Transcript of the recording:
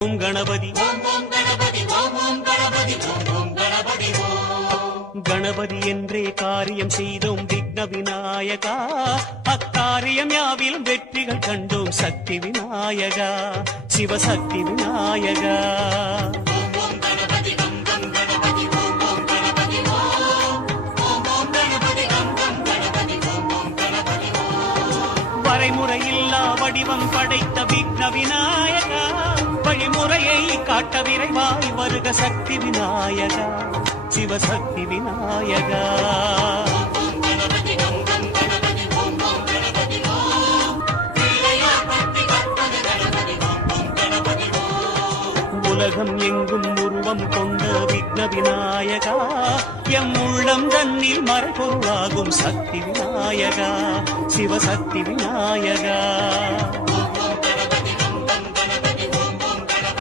ஓம் கணபதி கணபதி என்றே காரியம் செய்தோம் விக்ன விநாயகா. அக்காரியம் யாவிலும் வெற்றிகள் கண்டோம் சக்தி விநாயகா, சிவசக்தி விநாயகா. வரைமுறையில்லா வடிவம் படைத்த விக்ன விநாயகா, வழிமுறையை காட்ட விரைவாய் வருக சக்தி விநாயகா, சிவசக்தி விநாயகா. உலகம் எங்கும் உருவம் கொண்ட விக்ன விநாயகா, எம் உள்ளம் தன்னில் மறைபொருளாகும் சக்தி விநாயகா, சிவசக்தி விநாயகா.